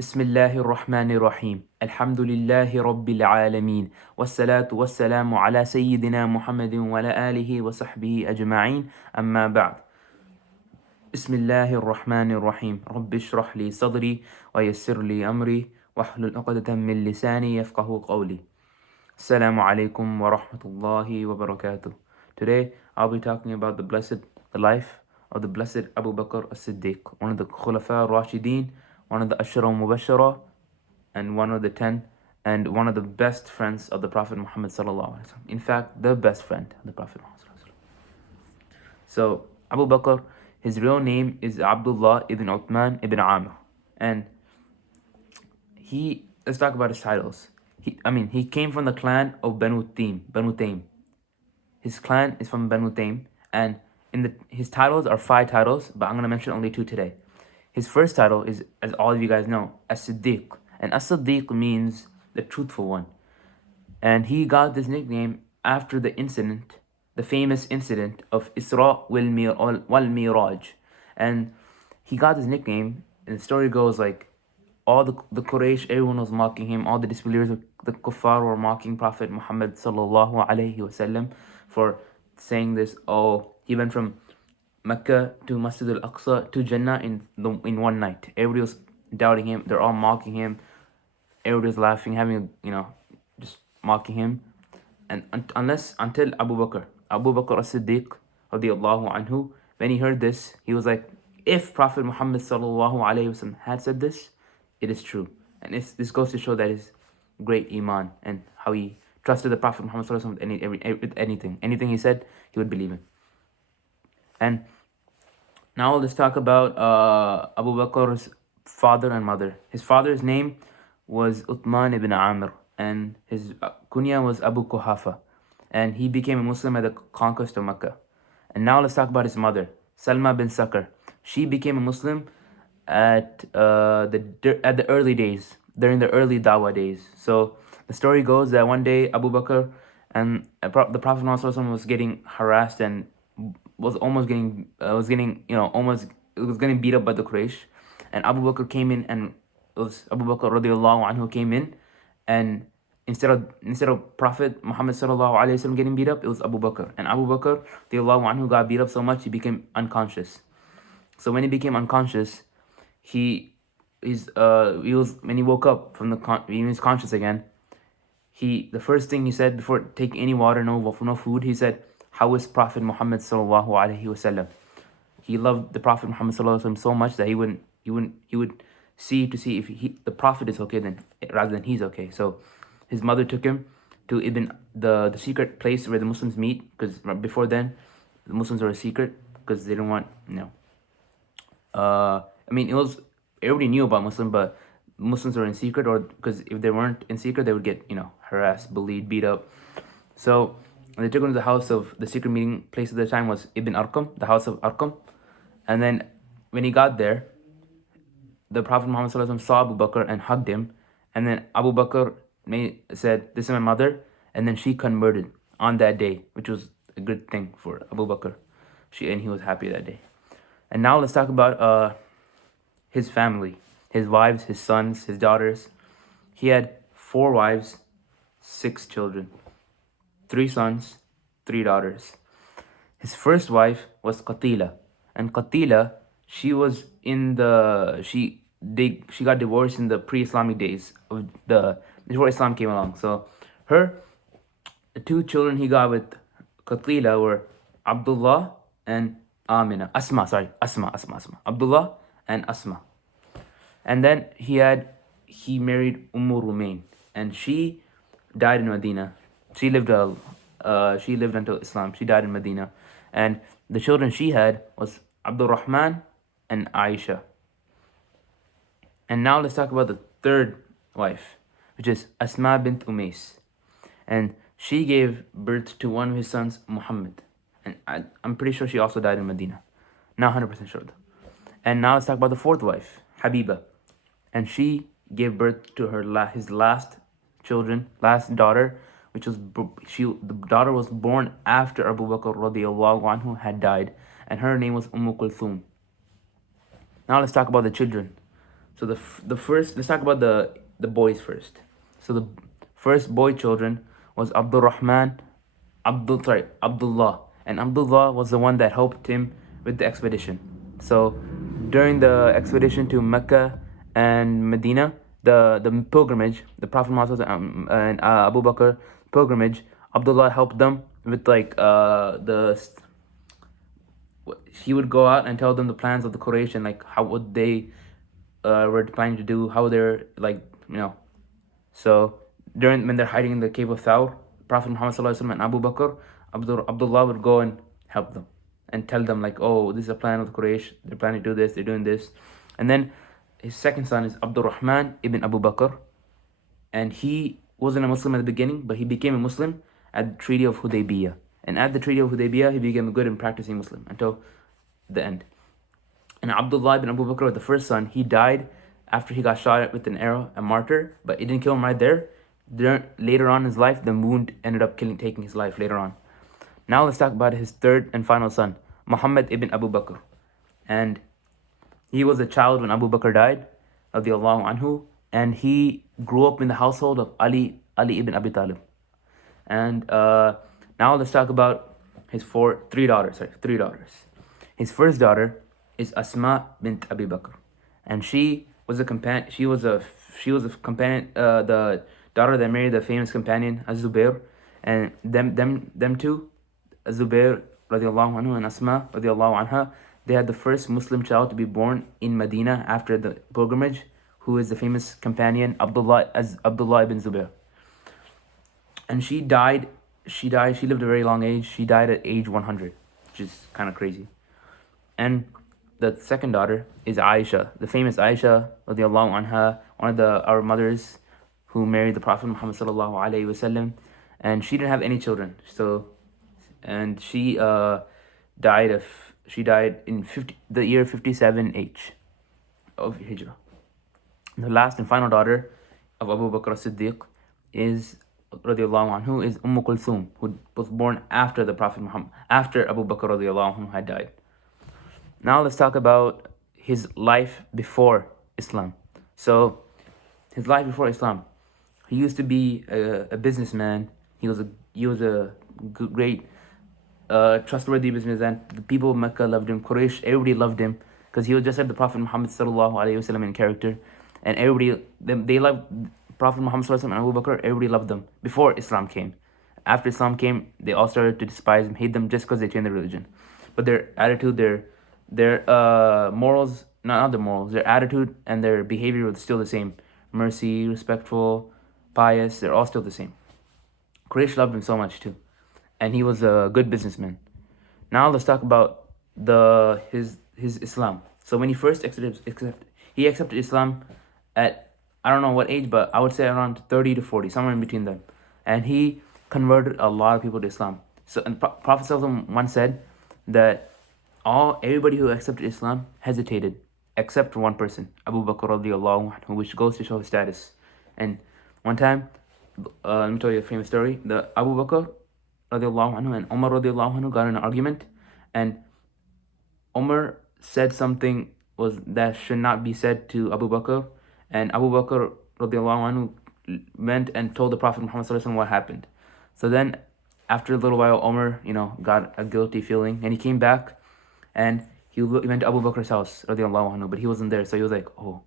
بسم الله الرحمن الرحيم الحمد لله رب العالمين والصلاة والسلام على سيدنا محمد وعلى آله وصحبه أجمعين أما بعد بسم الله الرحمن الرحيم رب اشرح لي صدري ويسر لي أمري واحلل عقدة من لساني يفقه قولي السلام عليكم ورحمة الله وبركاته. Today I'll be talking about the life of the blessed Abu Bakr As-Siddiq, one of the Khulafa Rashideen, one of the Ashara Mubashara, and one of the 10, and one of the best friends of the Prophet Muhammad sallallahu alaihi wasallam. In fact, the best friend of the Prophet Muhammad sallallahu alaihi wasallam. So Abu Bakr, his real name is Abdullah ibn Uthman ibn Amir, and let's talk about his titles. He came from the clan of Banu Taym. His clan is from Banu Taym, and his titles are 5 titles, but I'm going to mention only 2 today. His first title is, as all of you guys know, As-Siddiq. And As-Siddiq means the truthful one. And he got this nickname after the famous incident of Isra wal Miraj. And he got this nickname, and the story goes like, all the Quraysh, everyone was mocking him, all the disbelievers, the kuffar were mocking Prophet Muhammad sallallahu alaihi wasallam for saying this. Oh, he went from Mecca to Masjid al-Aqsa to Jannah in one night. Everybody was doubting him. They're all mocking him. Everybody was laughing, just mocking him. And until Abu Bakr as-Siddiq radiyallahu anhu, when he heard this, he was like, if Prophet Muhammad sallallahu alaihi wasallam had said this, it is true. And this goes to show that his great iman and how he trusted the Prophet Muhammad sallallahu alaihi wasallam with anything. Anything he said, he would believe in. And now let's talk about Abu Bakr's father and mother. His father's name was Uthman ibn Amir, and his kunya was Abu Kuhafa, and he became a Muslim at the conquest of Mecca. And now let's talk about his mother, Salma bin Sakr. She became a Muslim at the early days, during the early Dawah days. So the story goes that one day Abu Bakr and the Prophet ﷺ was getting harassed and was getting beat up by the Quraysh, and Abu Bakr came in, and it was Abu Bakr radiyallahu anhu came in, and instead of Prophet Muhammad sallallahu alaihi wasallam getting beat up, it was Abu Bakr, and Abu Bakr radiyallahu anhu got beat up so much he became unconscious. So when he became unconscious, when he woke up from he was conscious again. The first thing he said before taking any water, no food, he said, how is Prophet Muhammad sallallahu alaihi wasallam? He loved the Prophet Muhammad sallallahu alaihi wasallam so much that he would see if the Prophet is okay rather than he's okay. So his mother took him to the secret place where the Muslims meet, because before then the Muslims were a secret because they didn't want it was, everybody knew about Muslim, but Muslims were in secret, or because if they weren't in secret, they would get harassed, bullied, beat up. So they took him to the house of the secret meeting place at the time was Ibn Arqam, the house of Arqam. And then when he got there, the Prophet Muhammad sallallahu alaihi wasallam saw Abu Bakr and hugged him. And then Abu Bakr said, this is my mother. And then she converted on that day, which was a good thing for Abu Bakr. And he was happy that day. And now let's talk about his family, his wives, his sons, his daughters. He had 4 wives, 6 children, 3 sons, 3 daughters. His first wife was Qatila, and Qatila, she got divorced in the pre-Islamic days before Islam came along. So the 2 children he got with Qatila were Abdullah and Asma. Abdullah and Asma. And then he married Rumain, and she died in Medina. She lived until Islam. She died in Medina. And the children she had was Abdul Rahman and Aisha. And now let's talk about the third wife, which is Asma bint Umais. And she gave birth to one of his sons, Muhammad. And I'm pretty sure she also died in Medina. Not 100% sure though. And now let's talk about the fourth wife, Habiba. And she gave birth to his last daughter, the daughter was born after Abu Bakr radiyallahu anhu had died, and her name was Kulthum. Now let's talk about the children. So the first, let's talk about the boys first. So the first boy children was Abdullah, and Abdullah was the one that helped him with the expedition. So during the expedition to Mecca and Medina, the pilgrimage, the Prophet Muhammad and Abu Bakr pilgrimage, Abdullah helped them with like he would go out and tell them the plans of the Quraysh and like how would they were planning to do, how they're like, you know. So during when they're hiding in the cave of Thawr, Prophet Muhammad and Abu Bakr, Abdullah would go and help them and tell them like, oh, this is a plan of the Quraysh, they're planning to do this, they're doing this. And then his second son is Abdul Rahman ibn Abu Bakr, and he wasn't a Muslim at the beginning, but he became a Muslim at the Treaty of Hudaybiyah. And at the Treaty of Hudaybiyah, he became a good and practicing Muslim until the end. And Abdullah ibn Abu Bakr, the first son, he died after he got shot with an arrow, a martyr, but it didn't kill him right there. Later on in his life, the wound ended up taking his life later on. Now let's talk about his third and final son, Muhammad ibn Abu Bakr. And he was a child when Abu Bakr died, radiallahu anhu, and he grew up in the household of Ali ibn Abi Talib. And now let's talk about his three daughters. His first daughter is Asma bint Abi Bakr, and she was a companion. She was a companion, the daughter that married the famous companion Az-Zubair, and them two, Az-Zubair radiallahu anhu and Asma radiallahu anha, they had the first Muslim child to be born in Medina after the pilgrimage, who is the famous companion Abdullah ibn Zubair. And she died. She lived a very long age. She died at age 100, which is kind of crazy. And the second daughter is Aisha, the famous Aisha radiallahu anha, one of our mothers who married the Prophet Muhammad sallallahu alaihi wasallam, and she didn't have any children. So, and she died in the year 57 of Hijrah. The last and final daughter of Abu Bakr As-Siddiq is radiallahu anhu is Kulthum, who was born after the Prophet Muhammad, after Abu Bakr radiallahu anhu had died. Now let's talk about his life before Islam. So, his life before Islam, he used to be a businessman. He was a great, trustworthy businessman. The people of Mecca loved him. Quraysh, everybody loved him because he was just like the Prophet Muhammad sallallahu alaihi wasallam in character, and everybody they loved Prophet Muhammad sallallahu alaihi wasallam and Abu Bakr. Everybody loved them before Islam came. After Islam came, they all started to despise him, hate them just because they changed their religion. But their attitude, their morals, not their morals, their attitude and their behavior was still the same. Mercy, respectful, pious, they're all still the same. Quraysh loved him so much too. And he was a good businessman. Now let's talk about his Islam. So when he first accepted Islam at, I don't know what age, but I would say around 30 to 40, somewhere in between them. And he converted a lot of people to Islam. So and Prophet ﷺ once said that everybody who accepted Islam hesitated, except for one person, Abu Bakr radiallahu anhu, which goes to show his status. And one time, let me tell you a famous story. The Abu Bakr radiallahu anhu and Umar radiallahu anhu got in an argument, and Umar said something that should not be said to Abu Bakr, and Abu Bakr radiallahu anhu went and told the Prophet Muhammad sallallahu alaihi wasallam what happened. So then, after a little while, Umar, got a guilty feeling, and he came back, and he went to Abu Bakr's house, radiallahu anhu, but he wasn't there. So he was like, oh,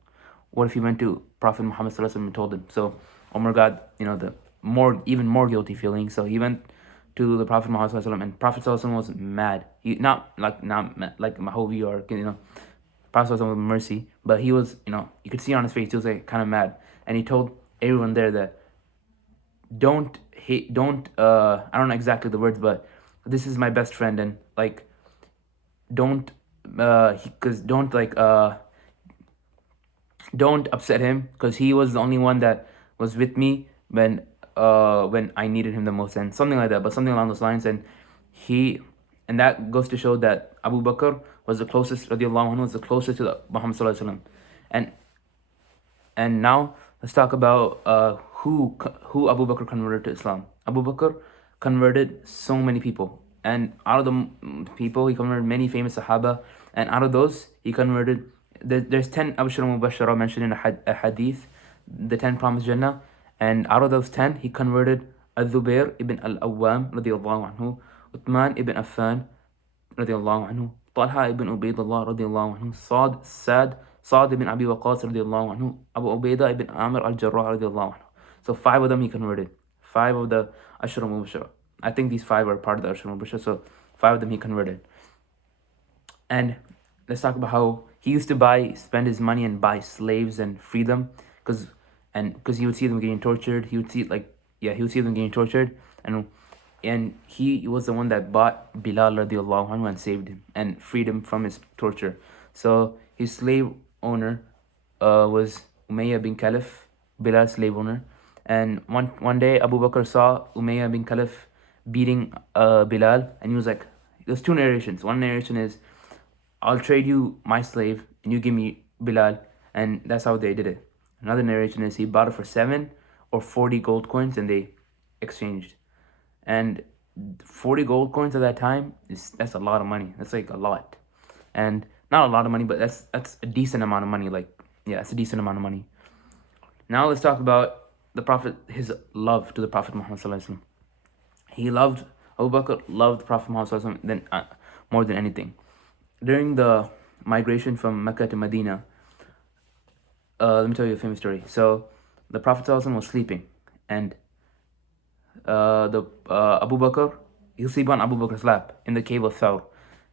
what if he went to Prophet Muhammad sallallahu alaihi wasallam and told him? So Umar got, the even more guilty feeling. So he went to the Prophet Muhammad sallallahu alaihi wasallam, and Prophet sallallahu alaihi wasallam was mad. He not like Mahovi or Prophet sallallahu alaihi wasallam with mercy, but he was, you could see on his face he was like kind of mad, and he told everyone there that don't I don't know exactly the words, but this is my best friend, and like don't upset him, because he was the only one that was with me when I needed him the most, and something like that, but something along those lines. And that goes to show that Abu Bakr was the closest, radiallahu anhu, was the closest to Muhammad sallallahu alaihi wasallam. And now let's talk about who Abu Bakr converted to Islam. Abu Bakr converted so many people, and out of the people he converted many famous Sahaba, and out of those he converted there's 10 Abshara Mubashara mentioned in a hadith, the 10 promised Jannah, and out of those 10, he converted Al-Zubair ibn al-Awwam radiallahu anhu, Uthman ibn Affan radiallahu anhu, Talha ibn Ubaidullah radiallahu anhu, Sa'd ibn Abi Waqqas radiallahu anhu, Abu Ubaidah ibn Aamir al-Jarrah radiallahu anhu. So 5 of them he converted. 5 of the Ashra Mubashara. I think these 5 are part of the Ashra Mubashara, so 5 of them he converted. And let's talk about how he used to spend his money and buy slaves and free them, because he would see them getting tortured. He would see them getting tortured, and he was the one that bought Bilal radiallahu anhu and saved him and freed him from his torture. So his slave owner was Umayyah bin Khalaf, Bilal's slave owner. And one day Abu Bakr saw Umayyah bin Khalaf beating Bilal, and he was like, there's 2 narrations. One narration is, I'll trade you my slave and you give me Bilal, and that's how they did it. Another narration is he bought it for 7 or 40 gold coins and they exchanged. And 40 gold coins at that time, that's a lot of money. That's like a lot. And not a lot of money, but that's a decent amount of money. It's a decent amount of money. Now let's talk about the Prophet, his love to the Prophet Muhammad sallallahu alaihi wasallam. Abu Bakr loved the Prophet Muhammad sallallahu alaihi wasallam more than anything. During the migration from Mecca to Medina, let me tell you a famous story. So the Prophet ﷺ was sleeping, and Abu Bakr, he'll sleep on Abu Bakr's lap in the cave of Thawr,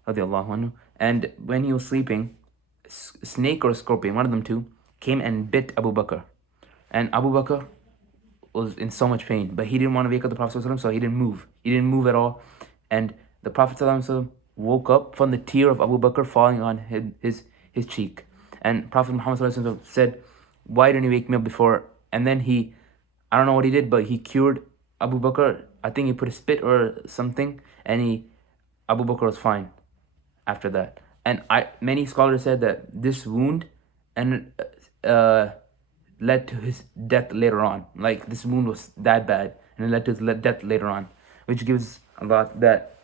radiallahu anhu. And when he was sleeping, a snake or a scorpion, one of them two, came and bit Abu Bakr. And Abu Bakr was in so much pain, but he didn't want to wake up the Prophet ﷺ, so he didn't move. He didn't move at all. And the Prophet ﷺ woke up from the tear of Abu Bakr falling on his cheek. And Prophet Muhammad ﷺ said, why didn't you wake me up before? And then I don't know what he did, but he cured Abu Bakr. I think he put a spit or something, and Abu Bakr was fine after that. And many scholars said that this wound led to his death later on. Like, this wound was that bad, and it led to his death later on, which gives a lot that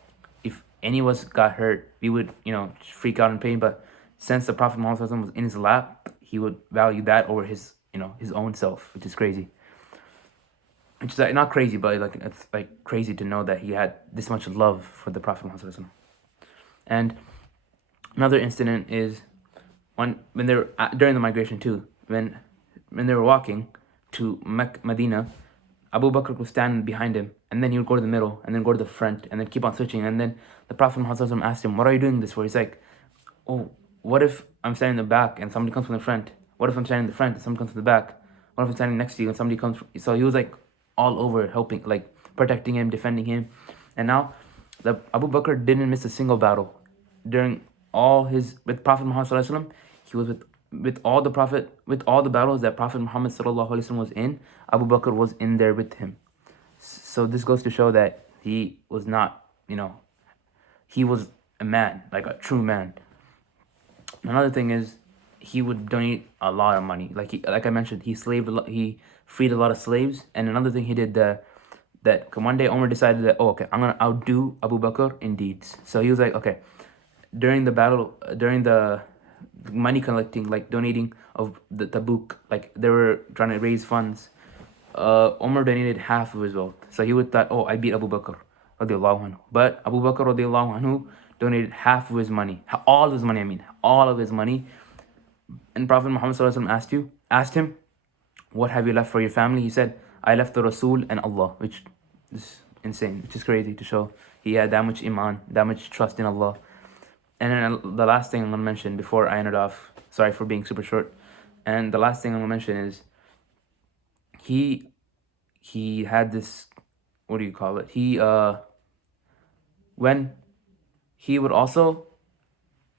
if any of us got hurt, we would, freak out in pain. But since the Prophet Muhammad was in his lap, he would value that over his own self, which is crazy. Which is not crazy, but it's crazy to know that he had this much love for the Prophet Muhammad. And another incident is when they were during the migration too, when they were walking to Medina, Abu Bakr would stand behind him, and then he would go to the middle, and then go to the front, and then keep on switching. And then the Prophet Muhammad asked him, what are you doing this for? He's like, oh, what if I'm standing in the back and somebody comes from the front? What if I'm standing in the front and somebody comes from the back? What if I'm standing next to you and somebody comes from... So he was all over helping, protecting him, defending him. And now the Abu Bakr didn't miss a single battle. During all with Prophet Muhammad sallallahu alaihi wasallam, he was with all the battles that Prophet Muhammad sallallahu alaihi wasallam was in, Abu Bakr was in there with him. So this goes to show that he was not, he was a man, like a true man. Another thing is, he would donate a lot of money. Like I mentioned, he freed a lot of slaves. And another thing he did that one day Umar decided that, I'm gonna outdo Abu Bakr in deeds. So he was like, okay, during the money collecting, donating of the Tabuk, they were trying to raise funds, Umar donated half of his wealth. So he would thought, I beat Abu Bakr radiallahu anhu. But Abu Bakr radiallahu anhu donated half of his money, all of his money. And Prophet Muhammad sallallahu alaihi wasallam asked him, what have you left for your family? He said, I left the Rasul and Allah, which is insane, which is crazy to show he had that much iman, that much trust in Allah. And then the last thing I'm going to mention before I end it off, sorry for being super short, and the last thing I'm going to mention is he had this, what do you call it? When he would also,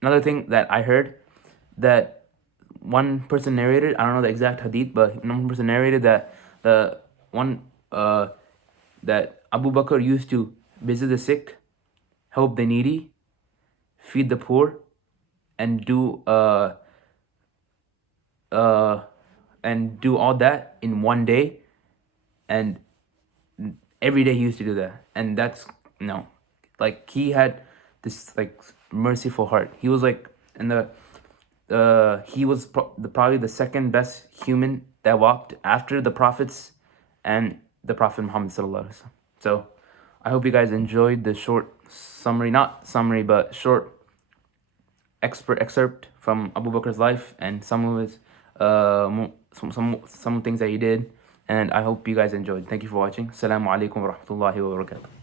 another thing that I heard, that one person narrated, I don't know the exact hadith, but one person narrated that that Abu Bakr used to visit the sick, help the needy, feed the poor, and do all that in one day. And every day he used to do that. And that's he had this merciful heart. He was he was probably the second best human that walked after the prophets and the Prophet Muhammad sallallahu alaihi wasallam. So I hope you guys enjoyed the short summary, not summary, but short excerpt from Abu Bakr's life and some of his some things that he did. And I hope you guys enjoyed. Thank you for watching. Assalamu alaikum wa rahmatullahi wa barakatuh.